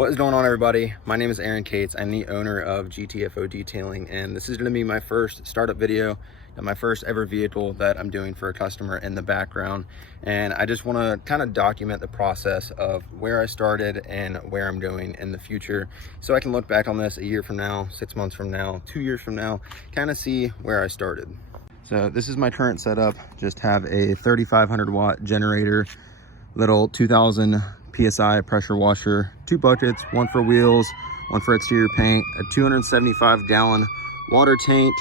What is going on, everybody? My name is Aaron Cates. I'm the owner of GTFO Detailing, and this is going to be my first startup video and my first ever vehicle that I'm doing for a customer in the background. And I just want to kind of document the process of where I started and where I'm going in the future, so I can look back on this a year from now, 6 months from now, 2 years from now, kind of see where I started. So this is my current setup. Just have a 3,500 watt generator, little 2,000 PSI pressure washer, 2 buckets, one for wheels, one for exterior paint, a 275 gallon water tank,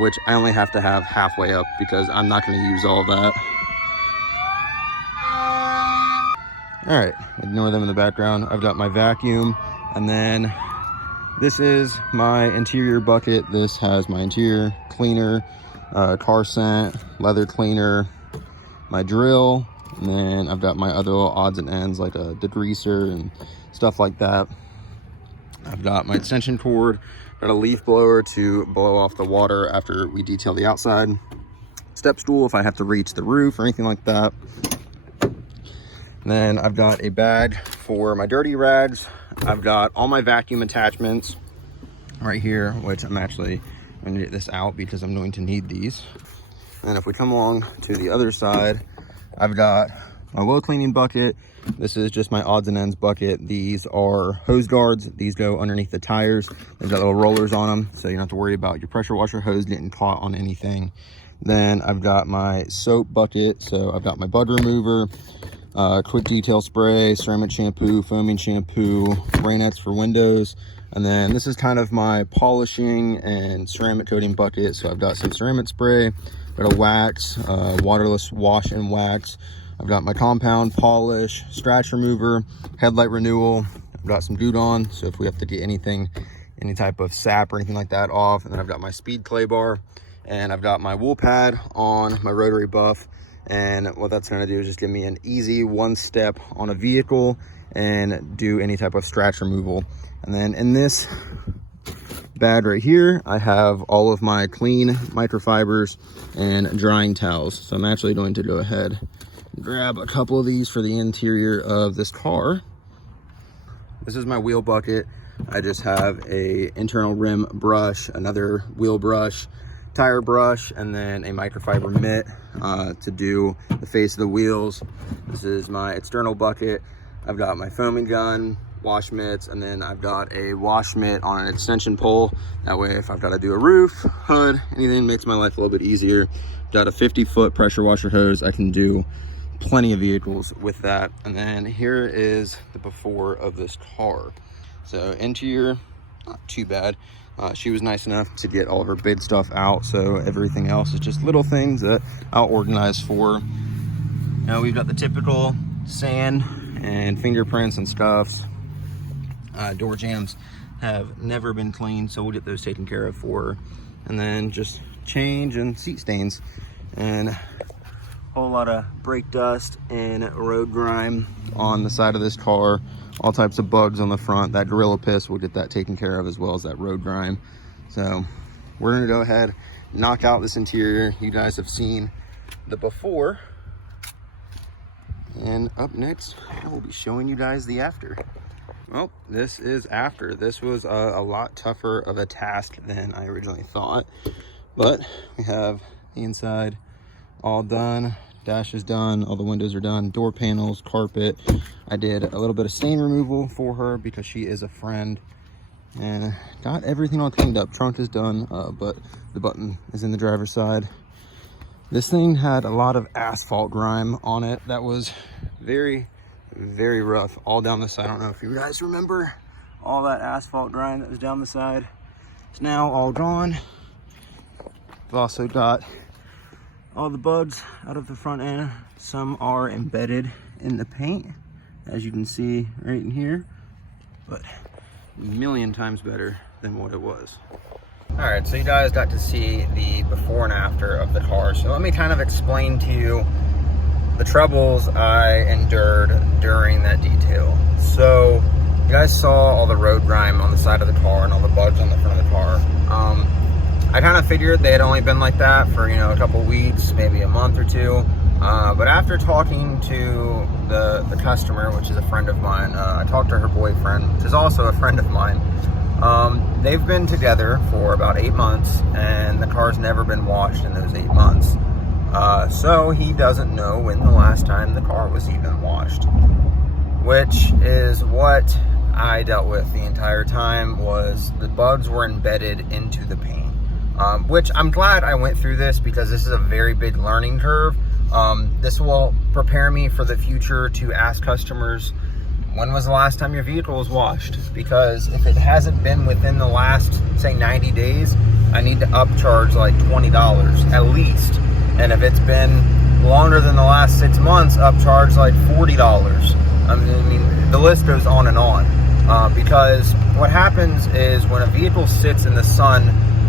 which I only have to have halfway up because I'm not going to use all that. All right, ignore them in the background. I've got my vacuum, and then this is my interior bucket. This has my interior cleaner, car scent, leather cleaner, my drill, and then I've got my other little odds and ends like a degreaser and stuff like that. I've got my extension cord, got a leaf blower to blow off the water after we detail the outside, step stool if I have to reach the roof or anything like that. And then I've got a bag for my dirty rags. I've got all my vacuum attachments right here, which I'm actually going to get this out because I'm going to need these. And if we come along to the other side, I've got my wheel cleaning bucket. This is just my odds and ends bucket. These are hose guards. These go underneath the tires. They've got little rollers on them, so you don't have to worry about your pressure washer hose getting caught on anything. Then I've got my soap bucket. So I've got my bud remover, quick detail spray, ceramic shampoo, foaming shampoo, rainets for windows. And then this is kind of my polishing and ceramic coating bucket. So I've got some ceramic spray, got a wax, waterless wash and wax. I've got my compound polish, scratch remover, headlight renewal. I've got some Gudon, so if we have to get anything, any type of sap or anything like that off. And then I've got my speed clay bar, and I've got my wool pad on my rotary buff. And what that's gonna do is just give me an easy one step on a vehicle and do any type of scratch removal. And then in this bag right here, I have all of my clean microfibers and drying towels. So I'm actually going to go ahead and grab a couple of these for the interior of this car. This is my wheel bucket. I just have a internal rim brush, another wheel brush, tire brush, and then a microfiber mitt to do the face of the wheels. This is my external bucket. I've got my foaming gun, wash mitts, and then I've got a wash mitt on an extension pole. That way, if I've got to do a roof, hood, anything, makes my life a little bit easier. Got a 50-foot pressure washer hose. I can do plenty of vehicles with that. And then here is the before of this car. So interior, not too bad. She was nice enough to get all of her big stuff out, so everything else is just little things that I'll organize for. Now we've got the typical sand and fingerprints and scuffs. Door jams have never been cleaned, so we'll get those taken care of for her. And then just change and seat stains and a whole lot of brake dust and road grime on the side of this car. All types of bugs on the front. That Gorilla Piss, we'll get that taken care of, as well as that road grime. So we're gonna go ahead, knock out this interior. You guys have seen the before, and up next I will be showing you guys the after. Well, this is after. This was a lot tougher of a task than I originally thought, but we have the inside all done. Dash is done, all the windows are done, door panels, carpet. I did a little bit of stain removal for her because she is a friend, and got everything all cleaned up. Trunk is done, but the button is in the driver's side. This thing had a lot of asphalt grime on it that was very, very rough all down the side. I don't know if you guys remember all that asphalt grime that was down the side. It's now all gone. I've also got all the bugs out of the front end. Some are embedded in the paint, as you can see right in here, but a million times better than what it was. All right, so you guys got to see the before and after of the car. So let me kind of explain to you the troubles I endured during that detail. So you guys saw all the road grime on the side of the car and all the bugs on the front of the car. I kind of figured they had only been like that for, you know, a couple weeks, maybe a month or two. But after talking to the customer, which is a friend of mine, I talked to her boyfriend, which is also a friend of mine. They've been together for about 8 months, and the car's never been washed in those 8 months. So he doesn't know when the last time the car was even washed, which is what I dealt with the entire time. Was the bugs were embedded into the paint, which I'm glad I went through this, because this is a very big learning curve. This will prepare me for the future to ask customers, when was the last time your vehicle was washed? Because if it hasn't been within the last, say, 90 days, I need to upcharge like $20 at least. And if it's been longer than the last 6 months, upcharge like $40. I mean, the list goes on and on. Because what happens is when a vehicle sits in the sun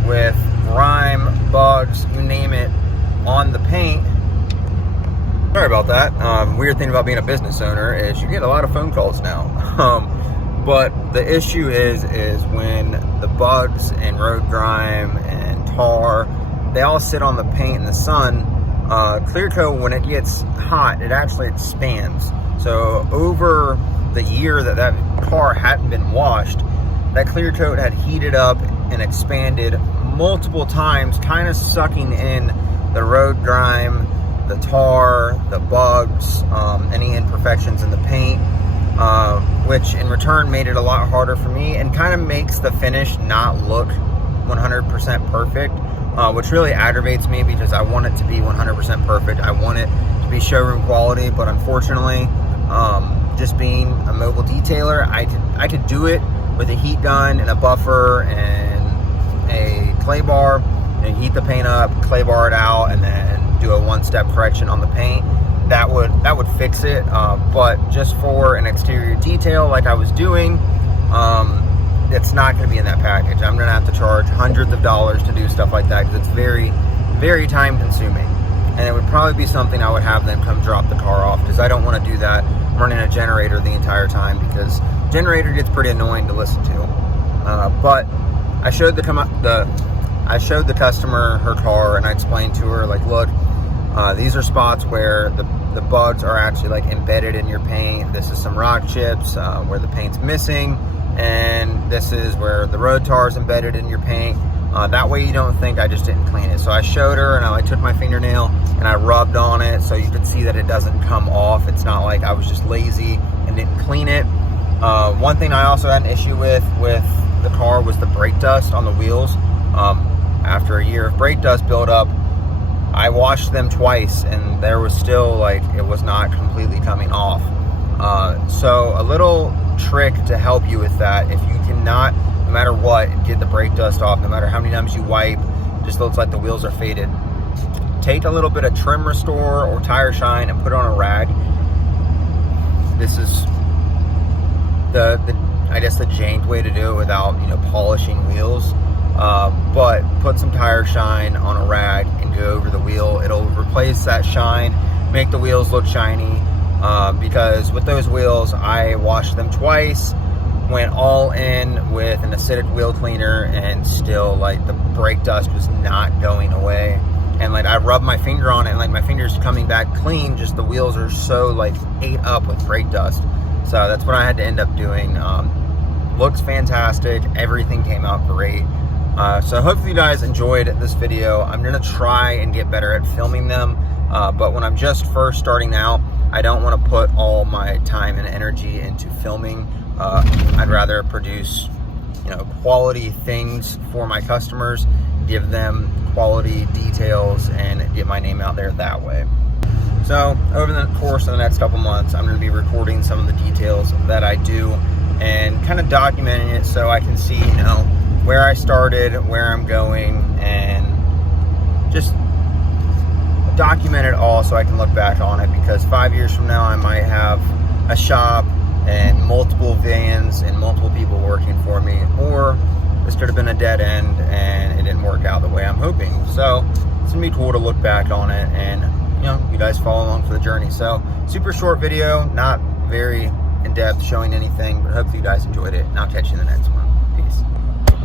with grime, bugs, you name it, on the paint. Sorry about that. Weird thing about being a business owner is you get a lot of phone calls now. But the issue is when the bugs and road grime and tar, they all sit on the paint in the sun. Clear coat, when it gets hot, it actually expands. So over the year that car hadn't been washed, that clear coat had heated up and expanded multiple times, kind of sucking in the road grime, the tar, the bugs, any imperfections in the paint, which in return made it a lot harder for me and kind of makes the finish not look 100% perfect, which really aggravates me, because I want it to be 100% perfect. I want it to be showroom quality, but unfortunately, just being a mobile detailer, I could do it with a heat gun and a buffer and a clay bar, and heat the paint up, clay bar it out, and then do a one-step correction on the paint. That would fix it. But just for an exterior detail like I was doing, it's not going to be in that package. I'm going to have to charge hundreds of dollars to do stuff like that, because it's very, very time consuming. And it would probably be something I would have them come drop the car off, because I don't want to do that running a generator the entire time, because generator gets pretty annoying to listen to. But I showed the customer her car, and I explained to her, like, look, these are spots where the bugs are actually like embedded in your paint. This is some rock chips where the paint's missing, and this is where the road tar is embedded in your paint. That way you don't think I just didn't clean it. So I showed her, and I took my fingernail and I rubbed on it so you could see that it doesn't come off. It's not like I was just lazy and didn't clean it. One thing I also had an issue with the car was the brake dust on the wheels. After a year of brake dust buildup, I washed them twice, and there was still, like, it was not completely coming off. So a little trick to help you with that: if you cannot, no matter what, get the brake dust off, no matter how many times you wipe, just looks like the wheels are faded, take a little bit of trim restore or tire shine and put it on a rag. This is I guess the janked way to do it without, polishing wheels. But put some tire shine on a rag and go over the wheel. It'll replace that shine, make the wheels look shiny, because with those wheels, I washed them twice, went all in with an acidic wheel cleaner, and still, like, the brake dust was not going away. And, like, I rubbed my finger on it, and, like, my finger's coming back clean, just the wheels are so, like, ate up with brake dust. So that's what I had to end up doing. Looks fantastic. Everything came out great. So hopefully you guys enjoyed this video. I'm going to try and get better at filming them. But when I'm just first starting out, I don't want to put all my time and energy into filming. I'd rather produce, quality things for my customers, give them quality details, and get my name out there that way. So over the course of the next couple months, I'm going to be recording some of the details that I do and kind of documenting it so I can see, where I started, where I'm going, and just document it all so I can look back on it, because 5 years from now I might have a shop and multiple vans and multiple people working for me, or this could have been a dead end and it didn't work out the way I'm hoping. So it's gonna be cool to look back on it, and you guys follow along for the journey. So super short video, not very in depth showing anything, but hopefully you guys enjoyed it, and I'll catch you in the next one. Peace.